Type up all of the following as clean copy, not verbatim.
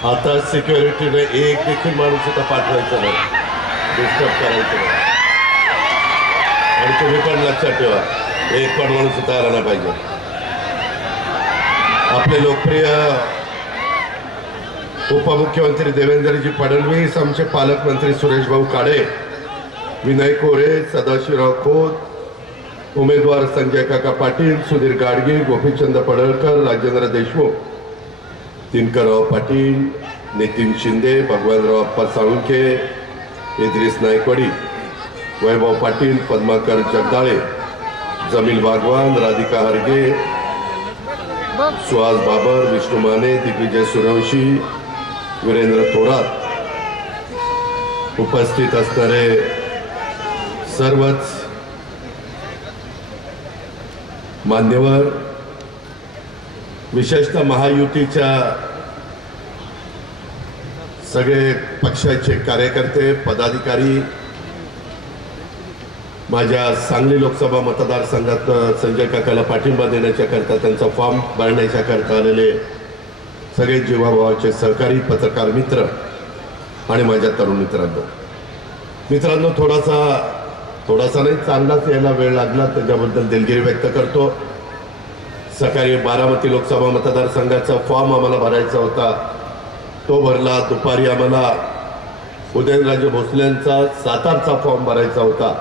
आता सिक्युरिटीने एक देखील माणूस इथं पाठवायचा नाही, डिस्टर्ब करायचं नाही. आणि तुम्ही पण लक्षात ठेवा, एक पण माणूस इथं आला नाही पाहिजे. आपले लोकप्रिय उपमुख्यमंत्री देवेंद्रजी फडणवीस, आमचे पालकमंत्री सुरेश भाऊ काळे, विनय कोरे, सदाशिवराव खोत, उमेदवार संजय काका पाटील, सुधीर गाडगे, गोपीचंद पडळकर, राजेंद्र देशमुख, दिनकरराव पाटील, नितीन शिंदे, भगवानराव अप्पा साळुंखे, इद्रिस नायकवाडी, वैभव पाटील, पद्माकर जगदाळे, जमील बागवान, राधिका हरगे, सुहास बाबर, विष्णू माने, दिग्विजय सूर्यवंशी, वीरेंद्र थोरात, उपस्थित असणारे सर्वच मान्यवर, विशेषतः महायुतीच्या सगळे पक्षाचे कार्यकर्ते, पदाधिकारी, माझ्या सांगली लोकसभा मतदारसंघात संजय काकाला पाठिंबा देण्याच्या करता, त्यांचा फॉर्म भरण्याच्या करता आलेले सगळे जीवाभावाचे सहकारी, पत्रकार मित्र आणि माझ्या तरुण मित्रांनो, थोडासा नाही, चांगलाच यायला वेळ लागला, त्याच्याबद्दल दिलगिरी व्यक्त करतो. सकाळी बारामती लोकसभा मतदारसंघाचा फॉर्म आम्हाला भरायचा होता, तो भरला. दुपारी आम्हाला उदयनराजे भोसलेंचा सातारचा फॉर्म भरायचा होता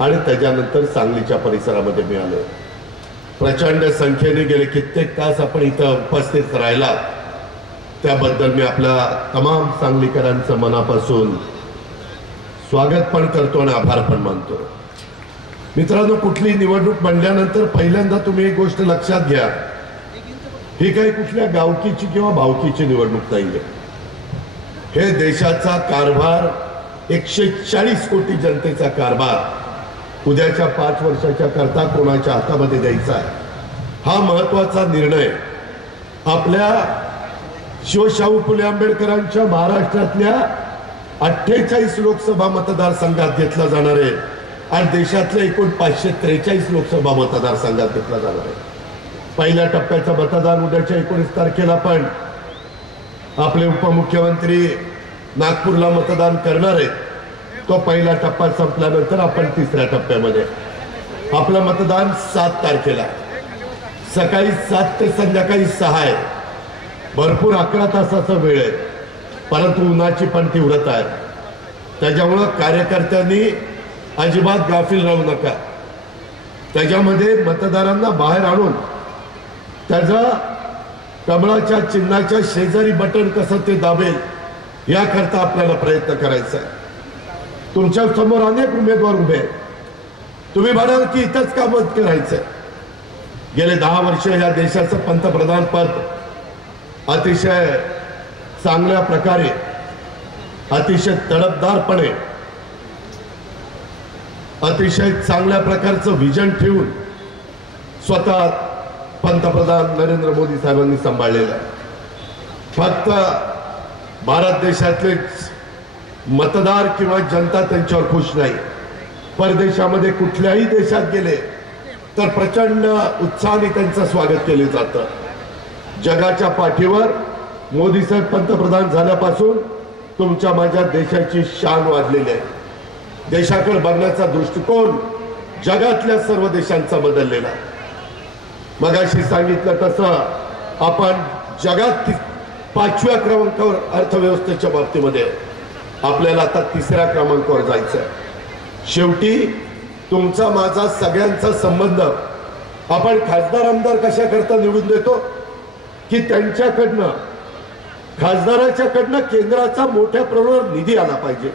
आणि त्याच्यानंतर सांगलीच्या परिसरामध्ये मिळाले. प्रचंड संख्येने गेले कित्येक तास आपण इथं उपस्थित राहिला, त्याबद्दल मी आपल्या तमाम सांगलीकरांचं मनापासून स्वागत पण करतो आणि आभार पण मानतो. मित्रांनो, कुठली निवडणूक म्हणल्यानंतर पहिल्यांदा तुम्ही एक गोष्ट लक्षात घ्या, ही काही कुठल्या गावकीची किंवा भावकीची निवडणूक नाहीये. हे देशाचा कारभार, 140 कोटी जनतेचा कारभार उद्याच्या 5 वर्षाच्या करता कोणाच्या हातामध्ये द्यायचा आहे, हा महत्वाचा निर्णय आपल्या शिवशाहू फुले आंबेडकरांच्या महाराष्ट्रातल्या 48 लोकसभा मतदारसंघात घेतला जाणार आहे आणि देशातल्या एकूण 543 लोकसभा मतदारसंघात घेतला जाणार आहे. पहिल्या टप्प्याचं मतदान उद्याच्या 19 तारखेला पण आपले उपमुख्यमंत्री नागपूरला मतदान करणार आहेत. तो पहिला टप्पा संपल्यानंतर आपण तिसऱ्या टप्प्यामध्ये, आपलं मतदान 7 तारखेला सकाळी 7 ते संध्याकाळी 6 आहे. भरपूर 11 तासाचा वेळ आहे, परंतु उन्हाची पण तीव्रता आहे. त्याच्यामुळं कार्यकर्त्यांनी अजिबात गाफील राहू नका. त्याच्यामध्ये मतदारांना बाहेर आणून त्याचा कमळाच्या चिन्हाच्या शेजारी बटन कसं ते दाबेल याकरता आपल्याला प्रयत्न करायचा आहे. तुमच्या समोर अनेक उमेदवार उभे आहेत. तुम्ही म्हणाल की इथंच का मत करायचंय. गेले 10 वर्ष या देशाचं पंतप्रधान पद अतिशय चांगल्या प्रकारे, अतिशय तडफदारपणे, अतिशय चांगल्या प्रकारचं विजन ठेवून स्वतः पंतप्रधान नरेंद्र मोदी साहेबांनी सांभाळलेलं आहे. फक्त भारत देशातले मतदार किंवा जनता त्यांच्यावर खुश नाही. परदेशामध्ये कुठल्याही देशात गेले तर प्रचंड उत्साहाने त्यांचं स्वागत केले जातं. जगाच्या पाठीवर मोदी साहेब पंतप्रधान झाल्यापासून तुमच्या माझ्या देशाची शान वाढलेली आहे. देशाकडे बघण्याचा दृष्टिकोन जगातल्या सर्व देशांचा बदललेला. मगाशी सांगितलं तसं आपण जगात 5व्या क्रमांकावर अर्थव्यवस्थेच्या बाबतीमध्ये, आपल्याला आता 3ऱ्या क्रमांकावर जायचं आहे. शेवटी तुमचा माझा सगळ्यांचा संबंध आपण खासदार आमदार कशाकरता निवडून देतो की त्यांच्याकडनं, खासदाराच्याकडनं केंद्राचा मोठ्या प्रमाणावर निधी आला पाहिजे,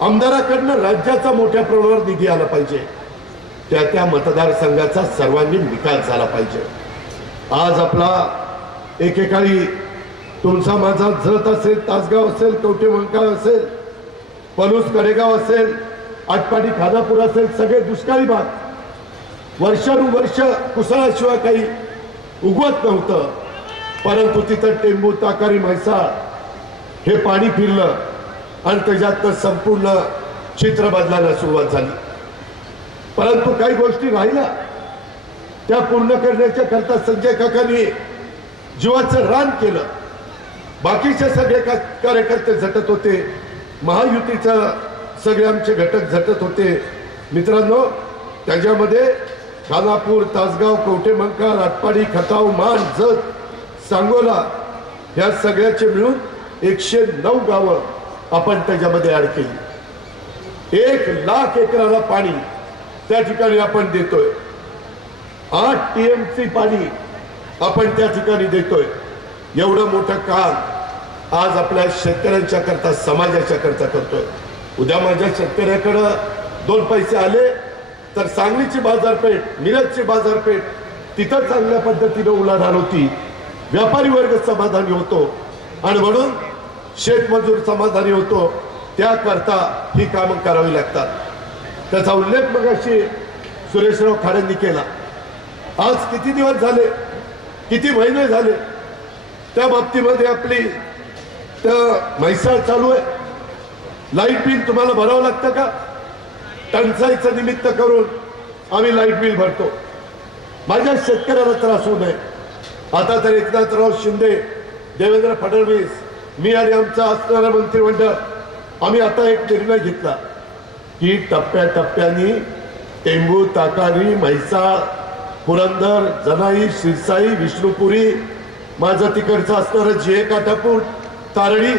आमदाराकडनं राज्याचा मोठ्या प्रमाणावर निधी आला पाहिजे, त्या मतदारसंघाचा सर्वांगीण विकास झाला पाहिजे. आज आपला एकेकाळी तुमचा माझा जत असेल, तासगाव असेल, कवठेमंकाळ असेल, पलूस कडेगाव असेल, आटपाडी खानापूर असेल, सगळे दुष्काळी भाग, वर्षानुवर्ष कुसळाशिवाय काही उगवत नव्हतं. परंतु तिथं टेंबू, ताकारी, म्हैसाळ हे पाणी फिरलं आणि त्याच्यात संपूर्ण चित्र बदलायला सुरुवात झाली. परंतु काही गोष्टी राहिल्या, त्या पूर्ण करण्याच्या करता संजय काकांनी जीवाचं रान केलं. बाकीचे सगळे कार्यकर्ते झटत होते, महायुतीचा सगळे आमचे घटक झटत होते. मित्रांनो, त्याच्यामध्ये खानापूर, तासगाव, कवठेमंकाळ, आटपाडी, खटाव, मान, जत, सांगोला ह्या सगळ्याचे मिळून 109 गावं आपण त्याच्यामध्ये ऍड केली. 1,00,000 एकराला पाणी त्या ठिकाणी आपण देतोय. 8 TMC पाणी आपण त्या ठिकाणी देतोय. एवढं मोठं काम आज आपल्या शेतकऱ्यांच्या करता, समाजाच्या करता करतोय. उद्या माझ्या शेतकऱ्याकडं 2 पैसे आले तर सांगलीची बाजारपेठ, मिरजची बाजारपेठ तिथं चांगल्या पद्धतीने उलाढाल होती. व्यापारी वर्ग समाधानी होतो आणि म्हणून शेतमजूर समाधानी होतो. त्याकरता ही कामं करावी लागतात. त्याचा उल्लेख मगाशी सुरेशराव खाडेंनी केला. आज किती दिवस झाले, किती महिने झाले त्या बाबतीमध्ये आपली म्हैसाळ चालू आहे. लाईट बिल तुम्हाला भरावं लागतं का? टंचाईचं निमित्त करून आम्ही लाईट बिल भरतो. माझ्या शेतकऱ्याला त्रास होऊ नये. आता तर एकनाथराव शिंदे, देवेंद्र फडणवीस, मी आणि आमचा असणारा मंत्रिमंडळ आम्ही आता एक निर्णय घेतला की टप्प्याटप्प्याने टेंभू, ताकारी, म्हैसाळ, पुरंदर, जनाई, शिरसाई, विष्णुपुरी, माझं तिकडचं असणारं जे काठापूर, तारडी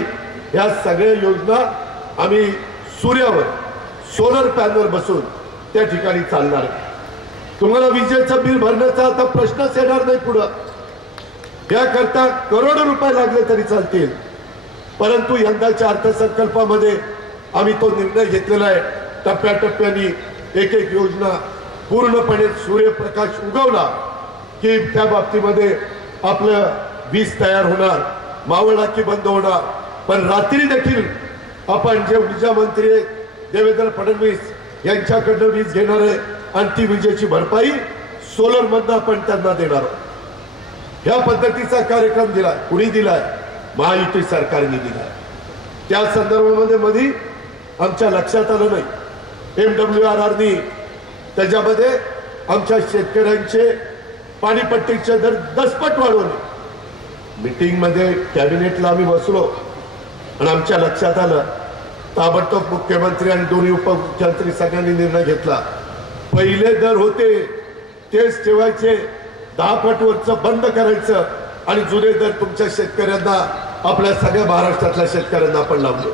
या सगळ्या योजना आम्ही सूर्यावर सोलर पॅनल बसून त्या ठिकाणी चालणार. तुम्हाला विजेचं बिल भरण्याचा आता प्रश्नच येणार नाही पुढं. त्याकरता करोडो रुपये लागले तरी चालतील. परंतु यंदाच्या अर्थसंकल्पामध्ये आम्ही तो निर्णय घेतलेला आहे. टप्प्याटप्प्याने एक एक योजना पूर्णपणे सूर्यप्रकाश उगवला की त्या बाबतीमध्ये आपलं वीज तयार होणार, मावळाकी बंद होणार. पण रात्री देखील आपण जे ऊर्जा मंत्री देवेंद्र फडणवीस यांच्याकडनं वीज घेणार आहे आणि ती विजेची भरपाई सोलर मधनं आपण त्यांना देणार आहोत. ह्या पद्धतीचा कार्यक्रम दिलाय. कुणी दिलाय? महायुती सरकारने दिलाय. त्या संदर्भामध्ये मध्ये आमच्या लक्षात आलं नाही. MWRRनी त्याच्यामध्ये आमच्या शेतकऱ्यांचे पाणीपट्टीचे दर 10पट वाढवले. मीटिंग मध्ये कॅबिनेटला आम्ही बसलो आणि आमच्या लक्षात आलं. ताबडतोब मुख्यमंत्री आणि दोन्ही उपमुख्यमंत्री सगळ्यांनी निर्णय घेतला. पहिले दर होते तेच ठेवायचे, 10 पट वरचं बंद करायचं आणि जुने दर तुमच्या शेतकऱ्यांना, आपल्या सगळ्या महाराष्ट्रातल्या शेतकऱ्यांना आपण लावले.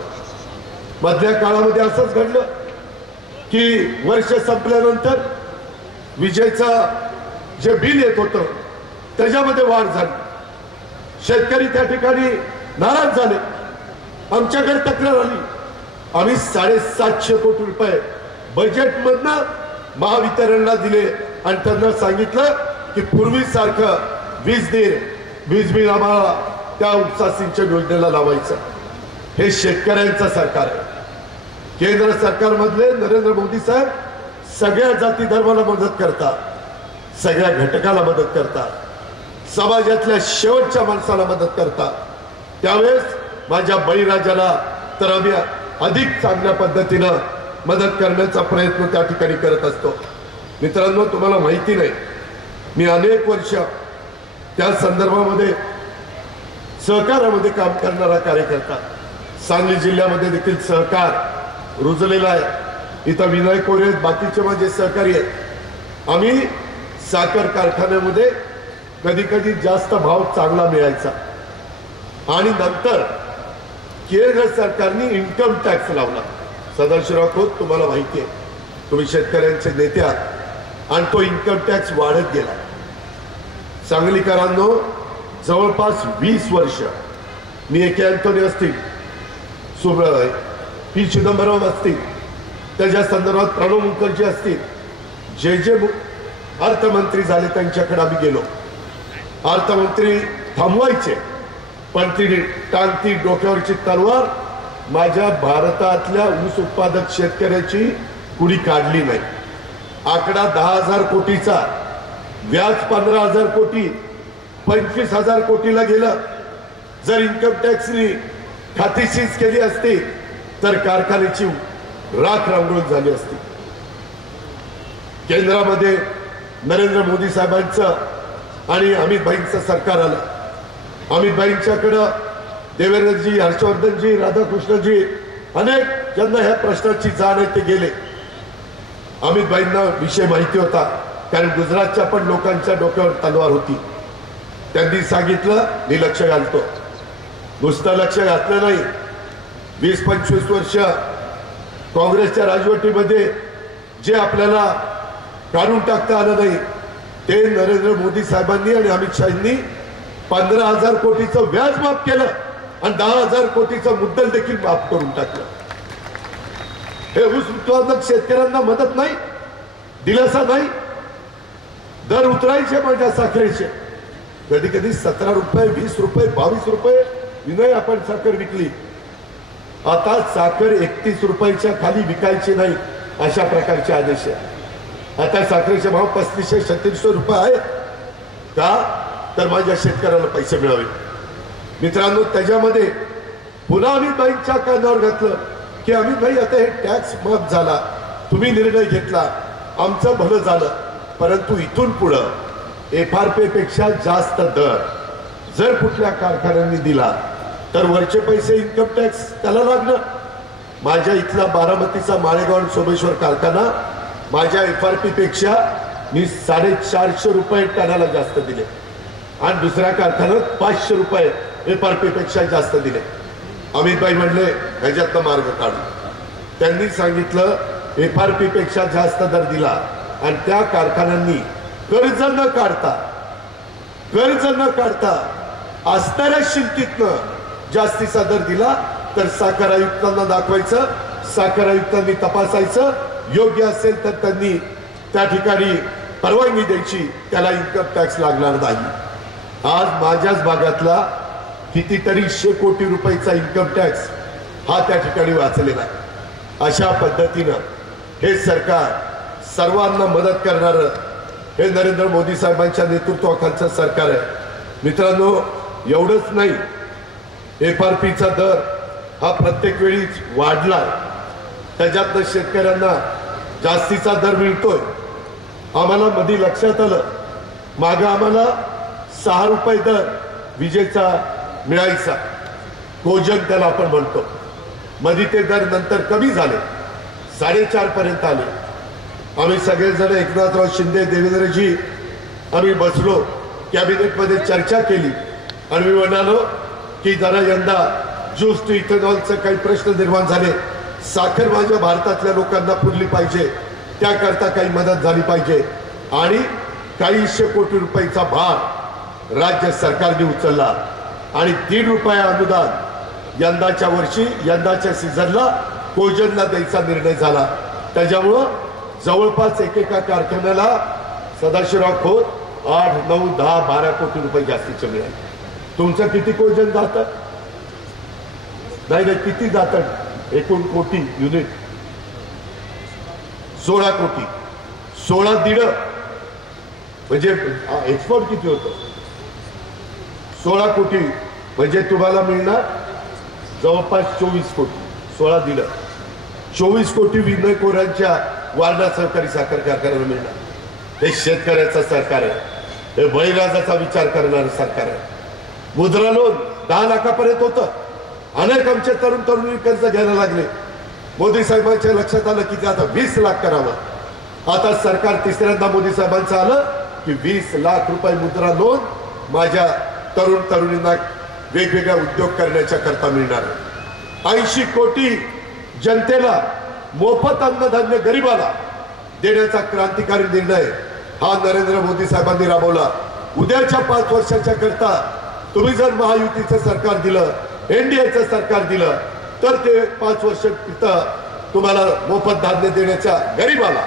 मधल्या काळामध्ये असंच घडलं की वर्ष संपल्यानंतर विजेचा जे बिल येत होतं त्याच्यामध्ये वाढ झाली. शेतकरी त्या ठिकाणी नाराज झाले. आमच्याकडे तक्रार आली. आम्ही 750 कोटी रुपये बजेटमधनं महावितरणला दिले आणि त्यांना सांगितलं की पूर्वीसारखं वीज बिल आम्हाला त्या उपसा सिंचन योजनेला लावायचं. हे शेतकऱ्यांचं सरकार आहे. केंद्र सरकारमधले नरेंद्र मोदी साहेब सगळ्या जाती धर्माला मदत करतात, सगळ्या घटकाला मदत करतात, समाजातल्या शेवटच्या माणसाला मदत करतात. त्यावेळेस माझ्या बळीराजाला तर आम्ही अधिक चांगल्या पद्धतीनं मदत करण्याचा प्रयत्न त्या ठिकाणी करत असतो. मित्रांनो, तुम्हाला माहिती नाही, मी अनेक वर्ष त्या संदर्भामध्ये सहकारामध्ये काम करणारा कार्यकर्ता. सांगली जिल्ह्यामध्ये देखील सहकार रुजलेला आहे. इथं विनय कोरे, बाकीचे माझे सहकारी आहेत. आम्ही साखर कारखान्यामध्ये कधी कधी जास्त भाव चांगला मिळायचा आणि नंतर केंद्र सरकारने इन्कम टॅक्स लावला. सदाशिवराव खोत, तुम्हाला माहिती आहे, तुम्ही शेतकऱ्यांचे नेते आहात, आणि तो इन्कम टॅक्स वाढत गेला. सांगलीकरांनो, जवळपास 20 वर्ष मी ए के अँथोनी असतील, पी चिदंबरम असतील, त्याच्या संदर्भात प्रणव मुखर्जी असतील, जे अर्थमंत्री झाले त्यांच्याकडे आम्ही गेलो. अर्थमंत्री थांबवायचे, पण ती टांगती डोक्यावरची तलवार माझ्या भारतातल्या ऊस उत्पादक शेतकऱ्याची कुणी काढली नाही. आकडा 10,000 कोटीचा, व्याज 15,000 कोटी, 25,000 कोटीला गेलं. जर इन्कम टॅक्सनी खातीशीच केली असती तर कारखान्याची राख रांगोळी झाली असती. केंद्रामध्ये नरेंद्र मोदी साहेबांचं आणि अमित भाईंचं सरकार आलं. अमित भाईंच्याकडं देवेंद्रजी, हर्षवर्धनजी, राधाकृष्णजी, अनेक ज्यांना ह्या प्रश्नाची जाण आहे ते गेले. अमित भाईंना विषय माहिती होता, कारण गुजरातच्या पण लोकांच्या डोक्यावर तलवार होती. त्यांनी सांगितलं मी लक्ष घालतो. नुसतं लक्ष घातलं नाही, 20-25 वर्ष काँग्रेसच्या राजवटीमध्ये जे आपल्याला काढून टाकता आलं नाही ते नरेंद्र मोदी साहेबांनी आणि अमित शहानी 15,000 कोटीचं व्याज माफ केलं आणि 10,000 कोटीचं मुद्दल देखील माफ करून टाकलं. हे ऊस उत्पादक शेतकऱ्यांना मदत नाही, दिलासा नाही. दर उतरायचे माझ्या साखरेचे, कधी कधी 17 रुपये, 20 रुपये, 22 रुपये विनय आपण साखर विकली. आता साखर 31 रुपयाच्या खाली विकायची नाही अशा प्रकारचे आदेश आहे. आता साखरेचे भाव 3500-3600 रुपये आहेत का, तर माझ्या शेतकऱ्याला पैसे मिळावे. मित्रांनो, त्याच्यामध्ये पुन्हा अमित भाईंच्या कानावर घातलं की अमित भाई आता हे टॅक्स माफ झाला, तुम्ही निर्णय घेतला, आमचं भलं झालं, परंतु इथून पुढं FRP पेक्षा जास्त दर जर कुठल्या कारखान्यांनी दिला तर वरचे पैसे इन्कम टॅक्स त्याला लागणार. माझ्या इथला बारामतीचा माळेगाव आणि सोमेश्वर कारखाना माझ्या FRP पेक्षा मी 450 रुपये टनाला जास्त दिले आणि दुसऱ्या कारखान्यात 500 रुपये FRP पेक्षा जास्त दिले. अमित भाई म्हणले ह्याच्यातनं मार्ग काढू. त्यांनी सांगितलं FRP पेक्षा जास्त दर दिला आणि त्या कारखान्यांनी कर्ज न काढता असणाऱ्या शिल्लकीतनं जास्तीचा दर दिला तर साखर आयुक्तांना दाखवायचं, साखर आयुक्तांनी तपासायचं, योग्य असेल तर त्यांनी त्या ठिकाणी परवानगी द्यायची, त्याला इन्कम टॅक्स लागणार नाही. आज माझ्याच भागातला कितीतरी 100 कोटी रुपयाचा इन्कम टॅक्स हा त्या ठिकाणी वाचलेला आहे. अशा पद्धतीनं हे सरकार सर्वांना मदत करणारं हे नरेंद्र मोदी साहेबांच्या नेतृत्वाखालचं सरकार आहे. मित्रांनो, एवढंच नाही, FRPचा दर हा प्रत्येक वेळी वाढला, त्याच्यातनं शेतकऱ्यांना जास्तीचा दर मिळतोय. आम्हाला मध्ये लक्षात आलं, मागं आम्हाला 6 रुपये दर विजेचा मिळायचा, कोजन त्याला आपण म्हणतो. मध्ये ते दर नंतर कमी झाले, 4.5 पर्यंत आले. आम्ही सगळेजण एकनाथराव शिंदे, देवेंद्रजी आम्ही बसलो, कॅबिनेटमध्ये चर्चा केली आणि मी म्हणालो की जरा यंदा ज्यूस टू इथेनॉलचे काही प्रश्न निर्माण झाले, साखर माझ्या भारतातल्या लोकांना पुरली पाहिजे, त्याकरता काही मदत झाली पाहिजे आणि काही 100 कोटी रुपयाचा भार राज्य सरकारने उचलला आणि 1.5 रुपया अनुदान यंदाच्या वर्षी, यंदाच्या सीझनला कोजनला द्यायचा निर्णय झाला. त्याच्यामुळं जवळपास एकेका कारखान्याला सदाशिवराव खोत 8, 9, 10, 12 कोटी रुपये जास्तीचे मिळाले. तुमचं किती कोजन जातं? नाही, किती जातं? 1 कोटी युनिट, 16 कोटी, 16.5 म्हणजे एक्सपोर्ट किती होतं? 16 कोटी म्हणजे तुम्हाला मिळणार जवळपास 24 कोटी. 16.5 24 कोटी विनयखोरांच्या वारणा सहकारी साखर कारखान्याला मिळणार. हे शेतकऱ्याचं सरकार आहे, हे बळीराजाचा विचार करणारं सरकार आहे. मुद्रा लोन 10 लाखापर्यंत होतं, अनेक आमचे तरुण तरुणी कर्ज घ्यायला लागले. मोदी साहेबांच्या लक्षात आलं की ते आता 20 लाख करावं. आता सरकार तिसऱ्यांदा मोदी साहेबांचं आलं की 20 लाख रुपये मुद्रा लोन माझ्या तरुण तरुणींना वेगवेगळ्या उद्योग करण्याच्या करता मिळणार. 80 कोटी जनतेला मोफत अन्नधान्य गरिबाला देण्याचा क्रांतिकारी निर्णय हा नरेंद्र मोदी साहेबांनी राबवला. उद्याच्या 5 वर्षाच्या करता तुम्ही जर महायुतीचं सरकार दिलं, NDAचं सरकार दिलं तर ते 5 वर्ष तिथं तुम्हाला मोफत धान्य देण्याचा गरिबाला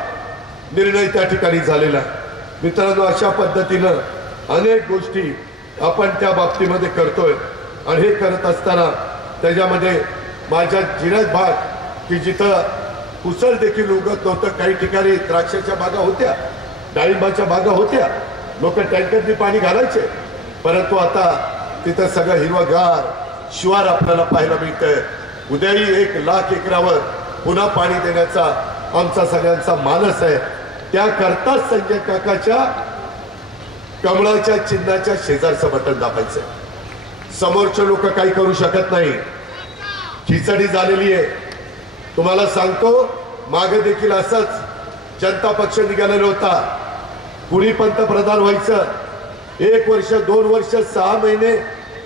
निर्णय त्या ठिकाणी झालेला आहे. मित्रांनो, अशा पद्धतीनं अनेक गोष्टी आपण त्या बाबतीमध्ये करतोय आणि हे करत असताना त्याच्यामध्ये माझ्या जिल्ह्यात भाग की जिथं कुसळ देखील उगत नव्हतं, काही ठिकाणी द्राक्षाच्या बागा होत्या, डाळिंबाच्या बागा होत्या, लोक टँकरनी पाणी घालायचे, परंतु आता तिथं सगळं हिरवगार शिवार आपल्याला पाहायला मिळतंय. उद्याही 1 लाख एकरावर पुन्हा पाणी देण्याचा आमचा सगळ्यांचा मानस आहे. त्याकरता संजय काकाच्या कमळाच्या चिन्हाच्या शेजारचं बटन दाबायचंय. समोरचे लोक काही करू शकत नाही. खिचडी झालेली आहे. तुम्हाला सांगतो, मागे देखील असंच जनता पक्ष निघालेला होता. कुणी पंतप्रधान व्हायचं, 1 वर्ष 2 वर्ष 6 महिने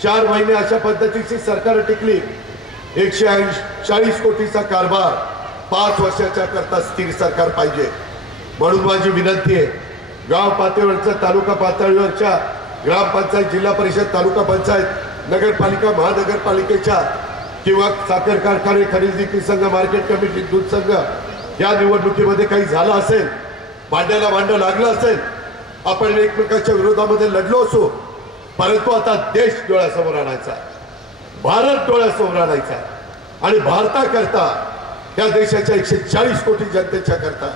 4 महिने अशा पद्धतीची सरकार टिकली. 140 कोटीचा कारभार 5 वर्षाच्या करता स्थिर सरकार पाहिजे. म्हणून माझी विनंती आहे, गाव पातळीवरच्या, तालुका पातळीवरच्या, ग्रामपंचायत, जिल्हा परिषद, तालुका पंचायत, नगरपालिका, महानगरपालिकेच्या किंवा साखर कारखाने, खनिज विक्री संघ, मार्केट कमिटी, दूध संघ या निवडणुकीमध्ये काही झालं असेल, भांड्याला भांडं लागलं असेल, आपण एकमेकाच्या विरोधामध्ये लढलो असो, परंतु आता देश डोळ्यासमोर आणायचा, भारत डोळ्यासमोर आणायचा. आणि भारताकरता, त्या देशाच्या 140 कोटी जनतेच्या करता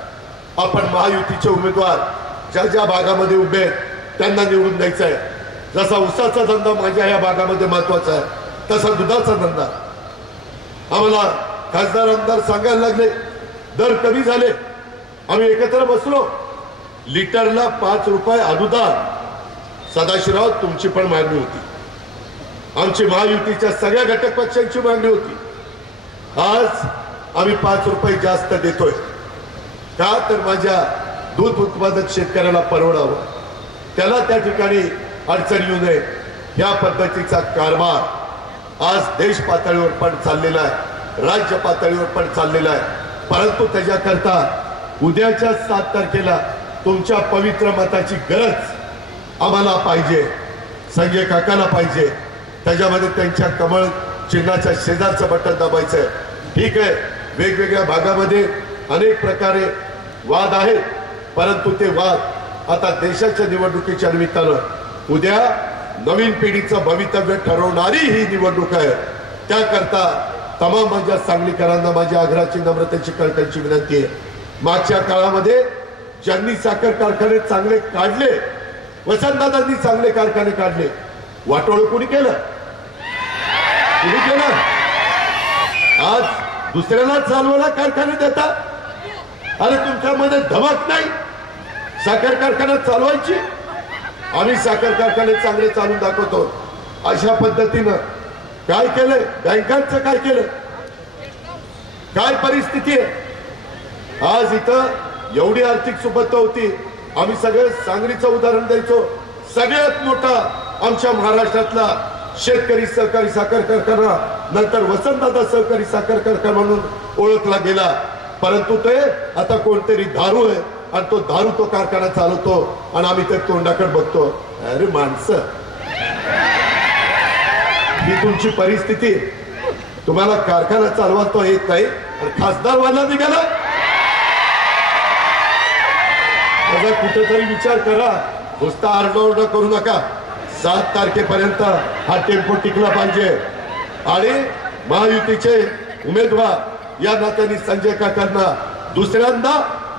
आपण महायुतीचे उमेदवार ज्या ज्या भागामध्ये उभे आहेत त्यांना निवडून द्यायचं आहे. जसा ऊसाचा धंदा माझ्या या भागामध्ये महत्वाचा आहे, तसा दुधाचा धंदा. आम्हाला खासदार आमदार सांगायला लागले, दर कमी झाले. आम्ही एकत्र बसलो, लिटरला 5 रुपये अनुदान. सदाशिवराव, तुमची पण मागणी होती, आमची महायुतीच्या सगळ्या घटक पक्षांची मागणी होती. आज आम्ही 5 रुपये जास्त देतोय. का तर माझ्या दूध उत्पादक शेतकऱ्याला परवडावं, त्याला त्या ठिकाणी अडचण येऊ नये. या पद्धतीचा कारभार आज देश पातळीवर पण चाललेला आहे, राज्य पातळीवर पण चाललेला आहे. परंतु त्याच्याकरता उद्याच्या 7 तारखेला तुमच्या पवित्र मताची गरज आम्हाला पाहिजे, संजय काकाला पाहिजे. त्याच्यामध्ये त्यांच्या कमळ चिन्हाच्या शेजारचं बटन दाबायचं आहे. ठीक आहे, वेगवेगळ्या भागामध्ये अनेक प्रकारे वाद आहेत, परंतु ते वाद आता देशाच्या निवडणुकीच्या निमित्तानं उद्या नवीन पिढीचं भवितव्य ठरवणारी ही निवडणूक आहे. त्याकरता तमाम माझ्या सांगलीकरांना माझ्या आग्रहाची, नम्रतेची, कळकळीची विनंती आहे. मागच्या काळामध्ये ज्यांनी साखर कारखाने चांगले काढले, वसंतदादांनी चांगले कारखाने काढले, वाटोळ कुणी केलं? कुणी केलं? आज दुसऱ्याला चालवायला कारखाने देतात. अरे तुमच्यामध्ये धमक नाही साखर कारखाना चालवायची? आम्ही साखर कारखाने चांगले चालून दाखवतो. अशा पद्धतीनं काय केलंय? बँकांचं काय केलं? काय परिस्थिती आहे? आज इथं एवढी आर्थिक सुबत्ता होती. आम्ही सगळे सांगलीचं उदाहरण द्यायचो. सगळ्यात मोठा आमच्या महाराष्ट्रातला शेतकरी सहकारी साखर कारखाना नंतर वसंतदादा सहकारी साखर कारखाना म्हणून ओळखला गेला. परंतु ते आता कोणतरी दारू आहे आणि तो दारू तो कारखाना चालवतो आणि आम्ही ते तोंडाकडे बघतो. अरे माणसं, ही तुमची परिस्थिती. तुम्हाला कारखाना चालवतो येत नाही आणि खासदार व्हायला निघाला. त्याचा कुठेतरी विचार करा. नुसता आरडाओरडा करू नका. 7 तारखेपर्यंत हा टेम्पो टिकला पाहिजे. आणि महायुतीचे उमेदवार या नात्याने संजय काकांना दुसऱ्यांदा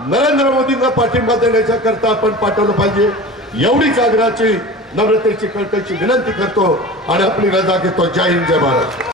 नरेंद्र मोदींना पाठिंबा देण्याच्या करता आपण पाठवलं पाहिजे. एवढीच आग्रहाची, नम्रतेची, कळकळीची विनंती करतो आणि आपली रजा घेतो. जय हिंद, जय भारत.